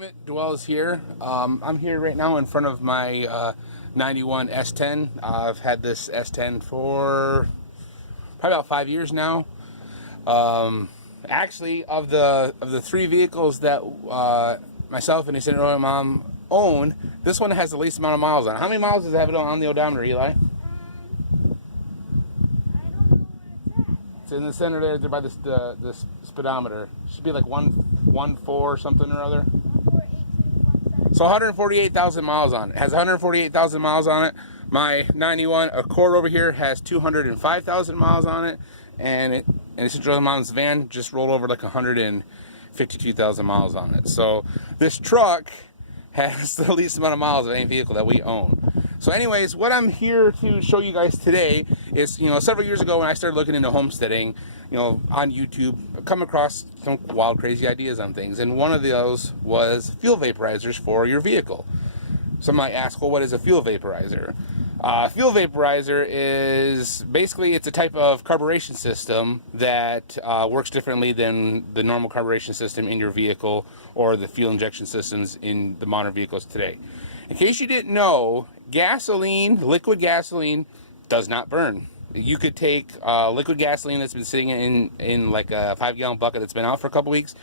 Steemit dwells here. I'm here right now in front of my 91 S10. I've had this S10 for probably about 5 years now. Actually, of the three vehicles that myself and San Diego mom own, this one has the least amount of miles on it. How many miles does it have on the odometer, Eli? I don't know where It's in the center there, by the speedometer. Should be like 114 something or other. So 148,000 miles on it. It has 148,000 miles on it. My 91 Accord over here has 205,000 miles on it, and this is Joe Mom's van just rolled over like 152,000 miles on it. So this truck has the least amount of miles of any vehicle that we own. So anyways, what I'm here to show you guys today is, several years ago when I started looking into homesteading, on YouTube, I come across some wild, crazy ideas on things. And one of those was fuel vaporizers for your vehicle. Some might ask, well, what is a fuel vaporizer? Fuel vaporizer is basically, it's a type of carburation system that works differently than the normal carburation system in your vehicle or the fuel injection systems in the modern vehicles today. In case you didn't know, gasoline, liquid gasoline, does not burn. You could take liquid gasoline that's been sitting in like a 5-gallon bucket that's been out for a couple weeks.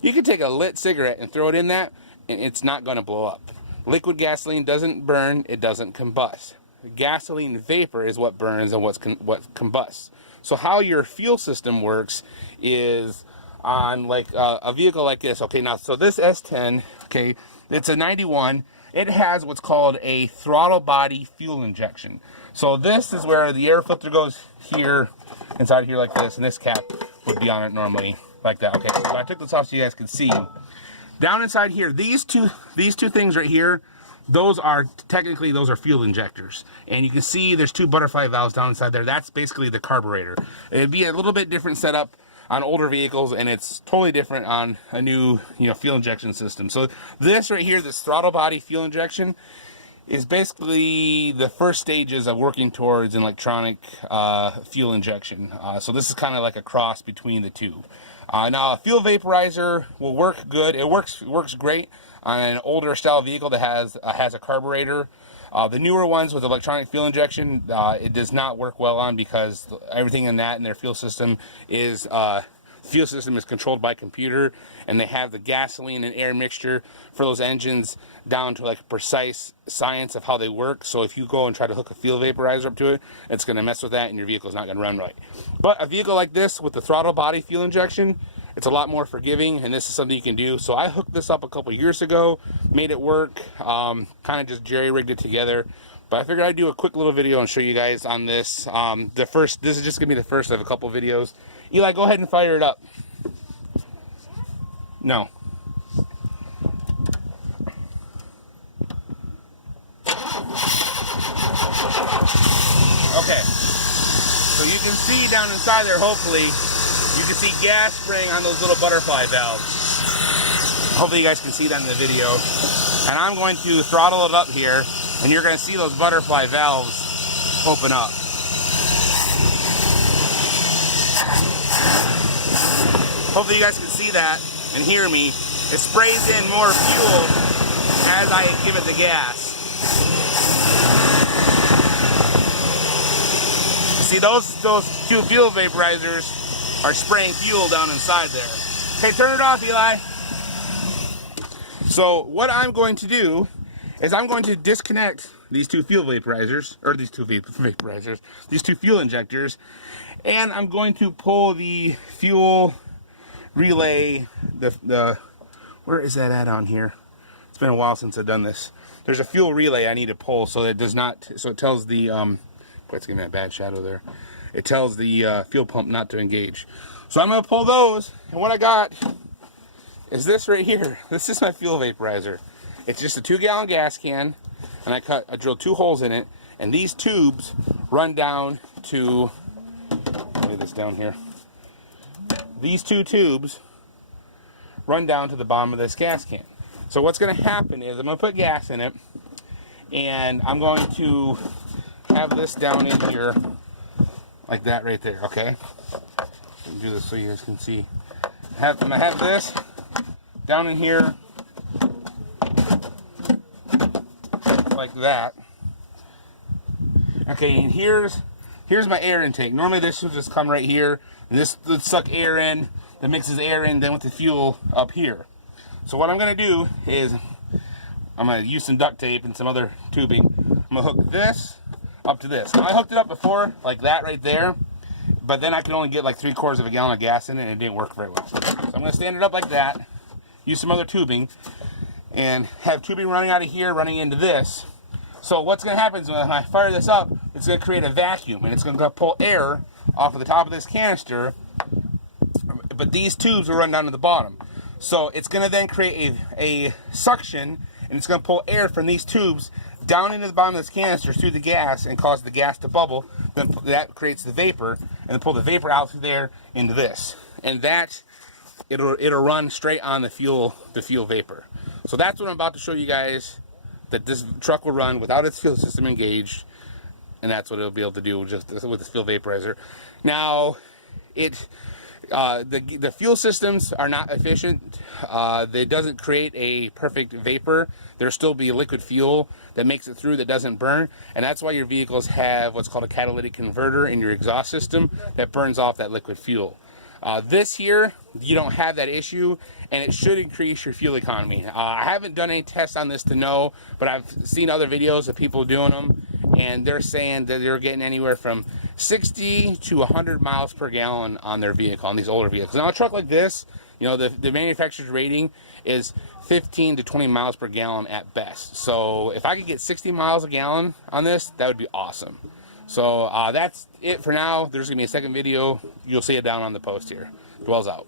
You could take a lit cigarette and throw it in that, and it's not going to blow up. Liquid gasoline doesn't burn, it doesn't combust. Gasoline vapor is what burns and what combusts. So how your fuel system works is on like a vehicle like this. Okay, now so this S10, okay, it's a 91. It has what's called a throttle body fuel injection. So this is where the air filter goes here, inside here like this, and this cap would be on it normally like that. Okay, so I took this off so you guys can see. Down inside here, these two things right here, those are fuel injectors. And you can see there's two butterfly valves down inside there. That's basically the carburetor. It'd be a little bit different setup on older vehicles, and it's totally different on a new fuel injection system. So this right here, this throttle body fuel injection, is basically the first stages of working towards an electronic fuel injection. So this is kind of like a cross between the two. Now a fuel vaporizer will work good. It works great on an older style vehicle that has a carburetor. The newer ones with electronic fuel injection, it does not work well on, because everything in their fuel system is controlled by computer, and they have the gasoline and air mixture for those engines down to like a precise science of how they work. So if you go and try to hook a fuel vaporizer up to it, it's going to mess with that, and your vehicle is not going to run right. But a vehicle like this with the throttle body fuel injection, it's a lot more forgiving, and this is something you can do. So I hooked this up a couple years ago, made it work, kind of just jerry-rigged it together. But I figured I'd do a quick little video and show you guys on this. This is just going to be the first of a couple videos. Eli, go ahead and fire it up. No. Okay. So you can see down inside there, hopefully, you can see gas spraying on those little butterfly valves. Hopefully you guys can see that in the video. And I'm going to throttle it up here, and you're going to see those butterfly valves open up. Hopefully you guys can see that and hear me. It sprays in more fuel as I give it the gas. See, those two fuel vaporizers are spraying fuel down inside there. Okay, turn it off, Eli. So what I'm going to do is I'm going to disconnect these two fuel vaporizers, or these two fuel injectors, and I'm going to pull the fuel relay, where is that at on here? It's been a while since I've done this. There's a fuel relay I need to pull so it does not, so it tells the, it's giving me a bad shadow there. It tells the fuel pump not to engage. So I'm going to pull those, and what I got is this right here. This is my fuel vaporizer. It's just a 2-gallon gas can, and I drilled 2 holes in it, and these tubes run down to, lay this down here. These 2 tubes run down to the bottom of this gas can. So what's going to happen is I'm going to put gas in it, and I'm going to have this down in here like that right there, okay? Do this so you guys can see. I'm going to have this down in here like that. Okay, and here's my air intake. Normally this should just come right here, and this would suck air in, that mixes air in, then with the fuel up here. So what I'm gonna do is, I'm gonna use some duct tape and some other tubing. I'm gonna hook this up to this. Now I hooked it up before, like that right there, but then I could only get like 3/4 of a gallon of gas in it, and it didn't work very well. So I'm gonna stand it up like that, use some other tubing, and have tubing running out of here, running into this. So what's gonna happen is when I fire this up, it's gonna create a vacuum, and it's gonna pull air off of the top of this canister, but these tubes will run down to the bottom. So it's gonna then create a suction, and it's gonna pull air from these tubes down into the bottom of this canister through the gas and cause the gas to bubble. Then that creates the vapor, and then pull the vapor out through there into this, and that it'll run straight on the fuel vapor. So that's what I'm about to show you guys, that this truck will run without its fuel system engaged, and that's what it'll be able to do just with this fuel vaporizer. Now, the fuel systems are not efficient. It doesn't create a perfect vapor. There'll still be liquid fuel that makes it through that doesn't burn, and that's why your vehicles have what's called a catalytic converter in your exhaust system that burns off that liquid fuel. This here, you don't have that issue, and it should increase your fuel economy. I haven't done any tests on this to know, but I've seen other videos of people doing them, and they're saying that they're getting anywhere from 60 to 100 miles per gallon on their vehicle, on these older vehicles. Now a truck like this, you know, the manufacturer's rating is 15 to 20 miles per gallon at best. So if I could get 60 miles a gallon on this, that would be awesome. So that's it for now. There's gonna be a second video. You'll see it down on the post here. Dwell's out.